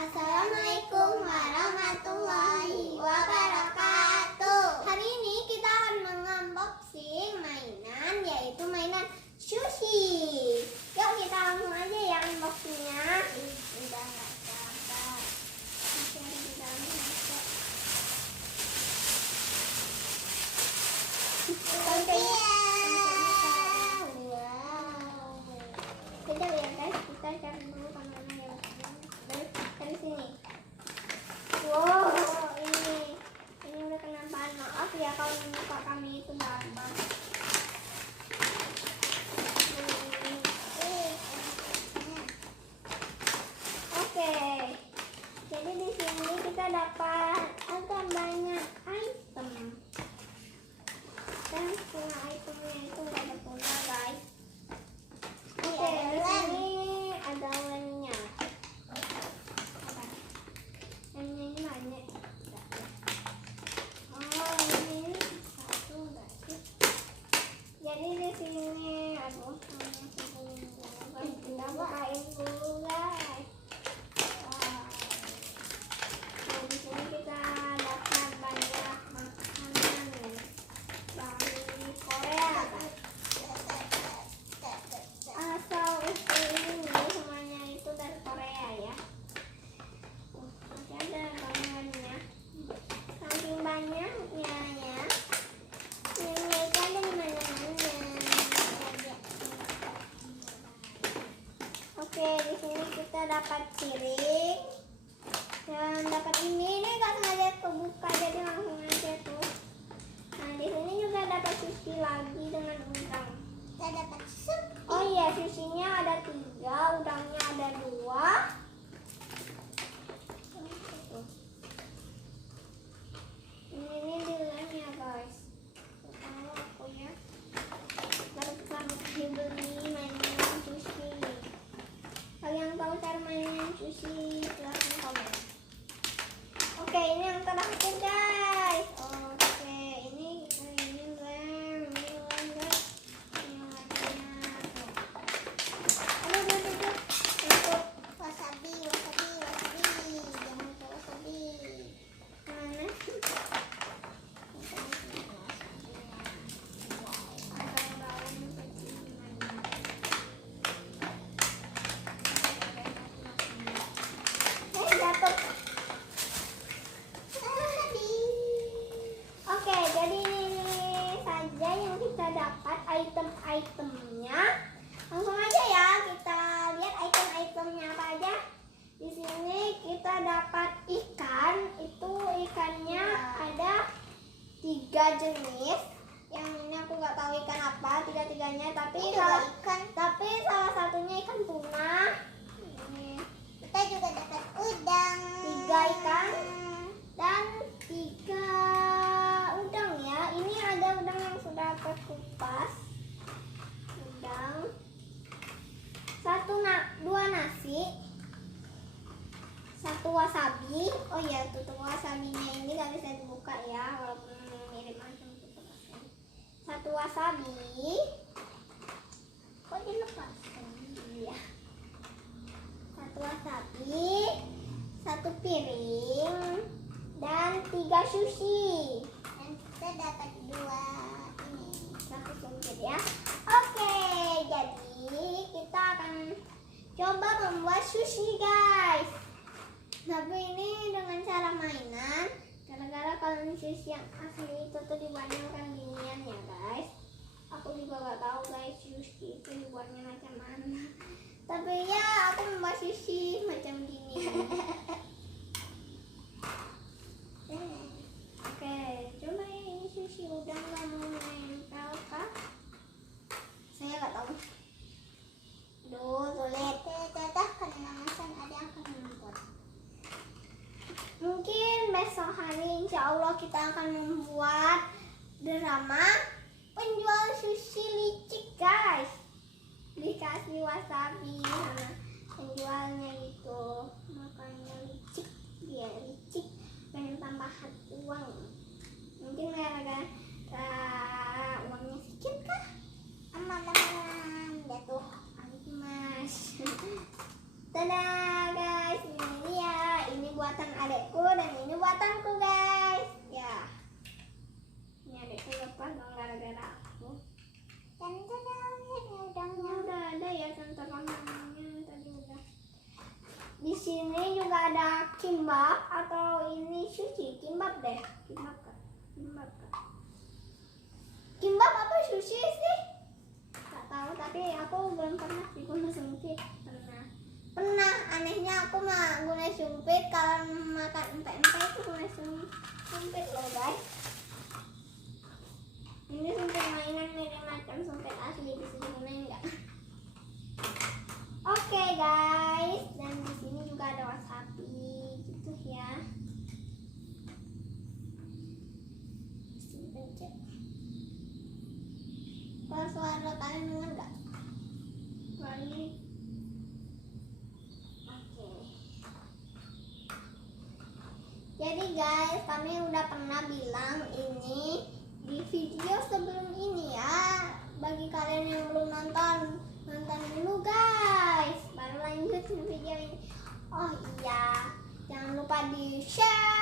Assalamualaikum warahmatullahi wabarakatuh. Hari ini kita akan mengunboxing mainan, yaitu mainan sushi. Yuk kita langsung aja ya unboxingnya. Udah nggak sabar. Masih ada di dalam masuk. Wow. Kita lihat guys, kita cari dulu kemana yang dari sini. Wow, ini udah kena ban. Maaf ya kalau muka kami itu babak. Oke, jadi di sini kita dapat agak banyak item. Dan semua itemnya itu nggak ada pula guys. Oke, di sini ada lemnya. Lemnya ini banyak. Oh, ini satu enggak sih? Jadi di sini, aduh, kita bukain dulu guys. Wow. Nah, di sini kita dapat banyak makanan dari Korea. Asal usul ini semuanya itu dari Korea ya. Masih ada bahannya. Saking banyaknya ya. Yang mereka ada di mana-mana. Oke, di sini kita dapat piring. Dan dapat ini nggak sengaja kebuka jadi langsung aja tuh. Nah, di sini juga dapat sushi lagi dengan udang. Kita dapat sup. Oh iya, sushinya ada 3, udangnya ada 2. Ini dilanya guys. Tahu aku ya. Baru pertama dibeli mainan sushi. Kalian tahu cara mainan sushi? Silahkan komen. Oke, ini yang terakhir guys. Oke, ini lem guys. Ini lemnya. Aduh. Wasabi. Jangan lupa wasabi. Mana? Jatuh. Oke, jadi ini saja yang kita dapat item-itemnya. Langsung aja ya kita lihat item-itemnya apa aja. Di sini kita dapat ikan. Itu ikannya ada 3 jenis. Yang ini aku nggak tahu ikan apa, tiga-tiganya. Tapi salah satunya ikan tuna. Ini kita juga dapat udang. 3 ikan dan 3 udang ya. Ini ada udang yang sudah terkupas. Udang. 2 nasi. 1 wasabi. Oh ya, tutup wasabinya ini nggak bisa dibuka ya, walaupun mirip macam tutup wasabi. 1 wasabi. Kok dilepas? Iya. 1 wasabi, 1 piring, dan 3 sushi. Dan kita dapat 2 ini. Satu sedikit ya. Oke, jadi kita akan coba membuat sushi guys. Tapi ini dengan cara mainan. Gara-gara kalau sushi yang asli itu tuh dibuatnya kan ginian ya guys. Aku juga gak tahu guys sushi itu dibuatnya macam mana. Tapi ya aku membuat sushi macam gini. Oke, coba ini sushi udah nggak mau nempel kah? Saya nggak tahu. Duh, sulit. Karena ada yang akan membuat. Mungkin besok hari insya Allah kita akan membuat drama penjual sushi licik guys. Dikasih wasabi sama penjualnya itu, makanya licik. Dia licik, pengen tambahan uang. Mungkin gara-gara uangnya sedikit kah? Aman jatuh. Mas. Dadah guys, ini dia adekku dan ini buatanku guys. Ya, ini adekku lepas dong gara-gara aku. Dan udangnya udah ada ya, tenteramnya tadi udah. Di sini juga ada kimbap atau ini sushi, kimbap deh, kimbap kan? Kimbap apa sushi sih? Gak tahu, tapi aku belum pernah sih guna sumpit. Pernah, anehnya aku mah guna sumpit. Kalau makan empek-empek itu guna sumpit loh guys. Ini sumpit mainan mirip macam sumpit asli, bisa digunain nggak? Oke guys, dan di sini juga ada wasabi gitu ya. Kalau suara kalian dengar nggak? Balik. Oke. Jadi guys, kami udah pernah bilang ini di video sebelum ini ya. Bagi kalian yang belum nonton dulu guys, baru lanjut video ini. Oh iya, jangan lupa di share,